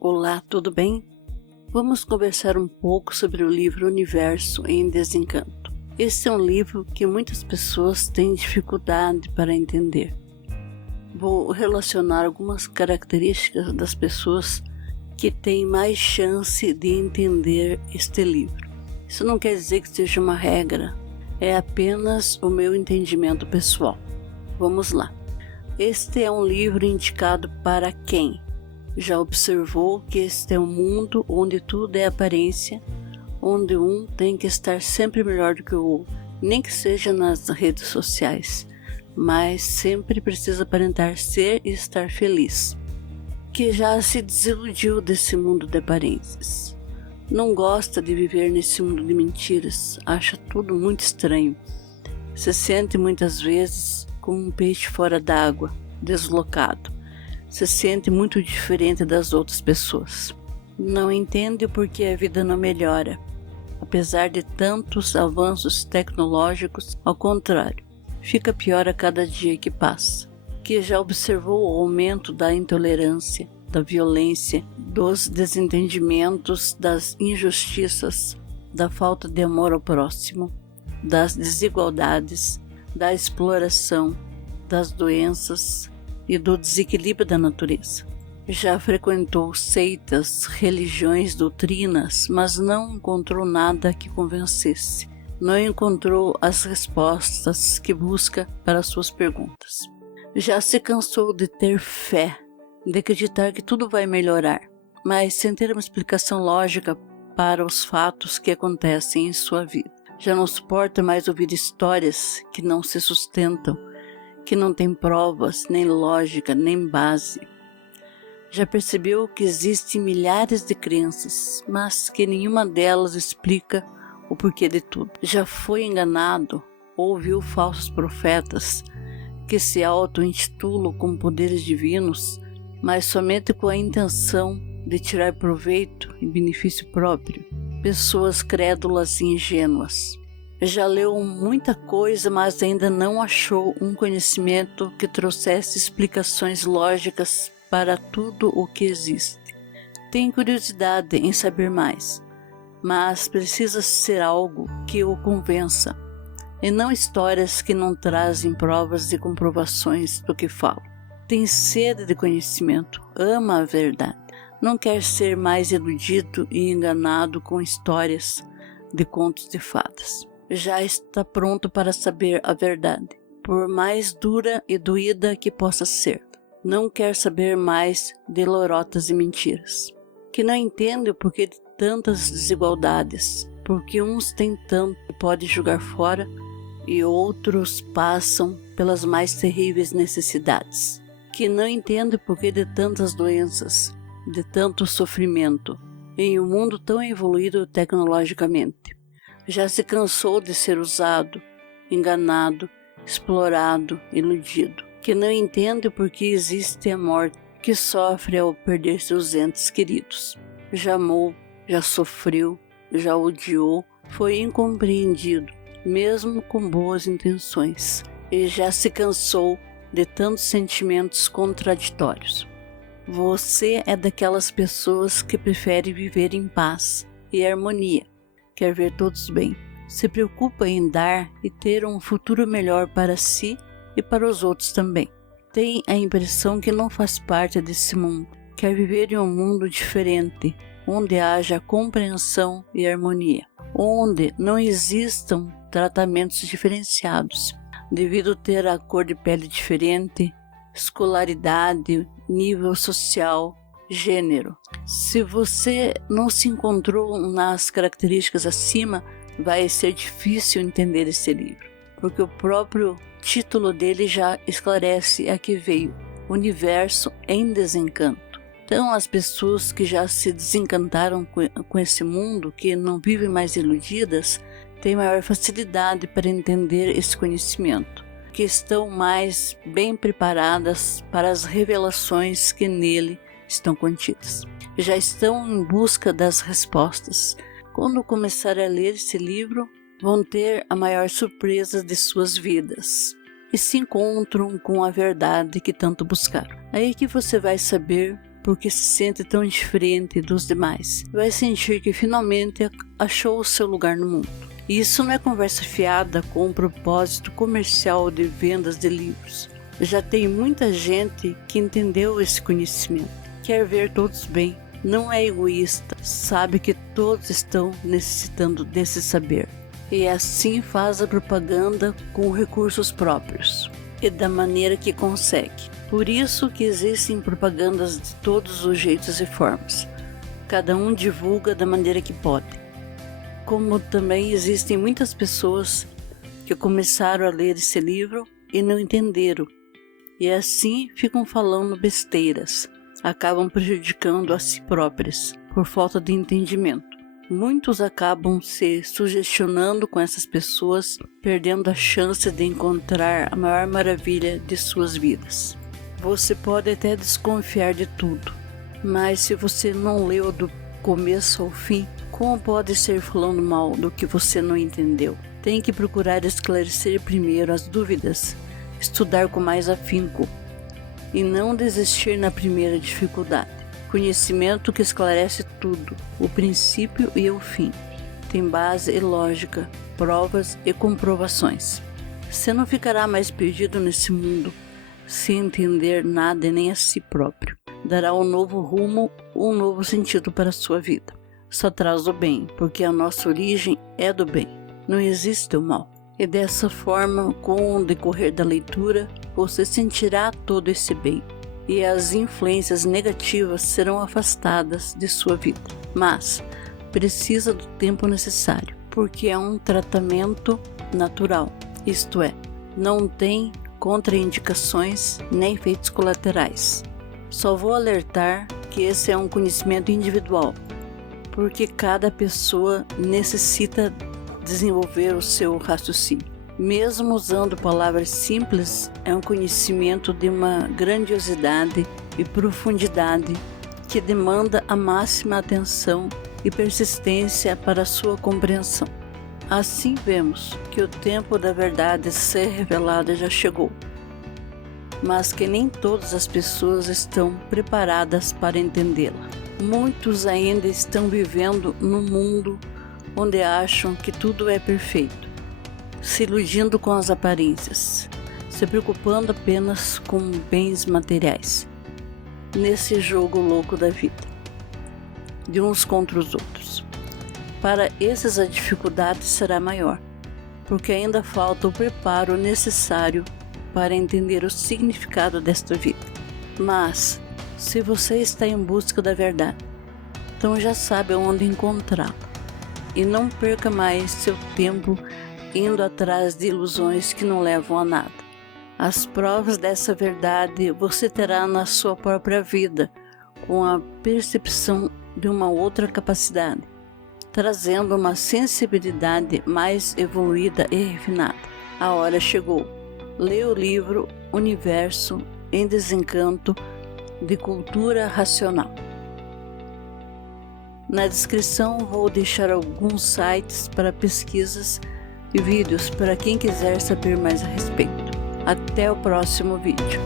Olá, tudo bem? Vamos conversar um pouco sobre o livro Universo em Desencanto. Esse é um livro que muitas pessoas têm dificuldade para entender. Vou relacionar algumas características das pessoas que têm mais chance de entender este livro. Isso não quer dizer que seja uma regra, é apenas o meu entendimento pessoal. Vamos lá. Este é um livro indicado para quem já observou que este é um mundo onde tudo é aparência, onde um tem que estar sempre melhor do que o outro, nem que seja nas redes sociais, mas sempre precisa aparentar ser e estar feliz. Que já se desiludiu desse mundo de aparências. Não gosta de viver nesse mundo de mentiras, acha tudo muito estranho. Se sente muitas vezes como um peixe fora d'água, deslocado. Se sente muito diferente das outras pessoas. Não entende o porquê a vida não melhora. Apesar de tantos avanços tecnológicos, ao contrário, fica pior a cada dia que passa. Que já observou o aumento da intolerância, da violência, dos desentendimentos, das injustiças, da falta de amor ao próximo, das desigualdades, da exploração, das doenças e do desequilíbrio da natureza. Já frequentou seitas, religiões, doutrinas, mas não encontrou nada que convencesse. Não encontrou as respostas que busca para suas perguntas. Já se cansou de ter fé, de acreditar que tudo vai melhorar, mas sem ter uma explicação lógica para os fatos que acontecem em sua vida. Já não suporta mais ouvir histórias que não se sustentam, que não tem provas, nem lógica, nem base. Já percebeu que existem milhares de crenças, mas que nenhuma delas explica o porquê de tudo. Já foi enganado, ouviu falsos profetas que se auto-intitulam como poderes divinos, mas somente com a intenção de tirar proveito e benefício próprio. Pessoas crédulas e ingênuas. Já leu muita coisa, mas ainda não achou um conhecimento que trouxesse explicações lógicas para tudo o que existe. Tem curiosidade em saber mais, mas precisa ser algo que o convença, e não histórias que não trazem provas e comprovações do que falam. Tem sede de conhecimento, ama a verdade, não quer ser mais iludido e enganado com histórias de contos de fadas. Já está pronto para saber a verdade, por mais dura e doída que possa ser. Não quer saber mais de lorotas e mentiras. Que não entende o porquê de tantas desigualdades, porque uns têm tanto que pode jogar fora e outros passam pelas mais terríveis necessidades. Que não entende o porquê de tantas doenças, de tanto sofrimento, em um mundo tão evoluído tecnologicamente. Já se cansou de ser usado, enganado, explorado, iludido. Que não entende por que existe a morte, que sofre ao perder seus entes queridos. Já amou, já sofreu, já odiou, foi incompreendido, mesmo com boas intenções. E já se cansou de tantos sentimentos contraditórios. Você é daquelas pessoas que prefere viver em paz e harmonia. Quer ver todos bem, se preocupa em dar e ter um futuro melhor para si e para os outros também. Tem a impressão que não faz parte desse mundo, quer viver em um mundo diferente, onde haja compreensão e harmonia, onde não existam tratamentos diferenciados, devido ter a cor de pele diferente, escolaridade, nível social, gênero. Se você não se encontrou nas características acima, vai ser difícil entender esse livro, porque o próprio título dele já esclarece a que veio: Universo em Desencanto. Então, as pessoas que já se desencantaram com esse mundo, que não vivem mais iludidas, têm maior facilidade para entender esse conhecimento, que estão mais bem preparadas para as revelações que nele estão contidas. Já estão em busca das respostas. Quando começar a ler esse livro, vão ter a maior surpresa de suas vidas e se encontram com a verdade que tanto buscaram. Aí que você vai saber porque se sente tão diferente dos demais. Vai sentir que finalmente achou o seu lugar no mundo. E isso não é conversa fiada com um propósito comercial de vendas de livros. Já tem muita gente que entendeu esse conhecimento. Quer ver todos bem, não é egoísta, sabe que todos estão necessitando desse saber. E assim faz a propaganda com recursos próprios e da maneira que consegue. Por isso que existem propagandas de todos os jeitos e formas. Cada um divulga da maneira que pode. Como também existem muitas pessoas que começaram a ler esse livro e não entenderam. E assim ficam falando besteiras. Acabam prejudicando a si próprias por falta de entendimento. Muitos acabam se sugestionando com essas pessoas, perdendo a chance de encontrar a maior maravilha de suas vidas. Você pode até desconfiar de tudo, mas se você não leu do começo ao fim, como pode ser falando mal do que você não entendeu? Tem que procurar esclarecer primeiro as dúvidas, estudar com mais afinco e não desistir na primeira dificuldade. Conhecimento que esclarece tudo, o princípio e o fim. Tem base e lógica, provas e comprovações. Você não ficará mais perdido nesse mundo, sem entender nada e nem a si próprio. Dará um novo rumo, um novo sentido para a sua vida. Só traz o bem, porque a nossa origem é do bem. Não existe o mal. E dessa forma, com o decorrer da leitura, você sentirá todo esse bem. E as influências negativas serão afastadas de sua vida. Mas precisa do tempo necessário, porque é um tratamento natural, isto é, não tem contraindicações nem efeitos colaterais. Só vou alertar que esse é um conhecimento individual, porque cada pessoa necessita desenvolver o seu raciocínio. Mesmo usando palavras simples, é um conhecimento de uma grandiosidade e profundidade que demanda a máxima atenção e persistência para sua compreensão. Assim vemos que o tempo da verdade ser revelada já chegou, mas que nem todas as pessoas estão preparadas para entendê-la. Muitos ainda estão vivendo num mundo onde acham que tudo é perfeito, se iludindo com as aparências, se preocupando apenas com bens materiais, nesse jogo louco da vida, de uns contra os outros. Para esses a dificuldade será maior, porque ainda falta o preparo necessário para entender o significado desta vida. Mas, se você está em busca da verdade, então já sabe onde encontrá-la, e não perca mais seu tempo indo atrás de ilusões que não levam a nada. As provas dessa verdade você terá na sua própria vida, com a percepção de uma outra capacidade, trazendo uma sensibilidade mais evoluída e refinada. A hora chegou. Leia o livro Universo em Desencanto, de Cultura Racional. Na descrição vou deixar alguns sites para pesquisas e vídeos para quem quiser saber mais a respeito. Até o próximo vídeo.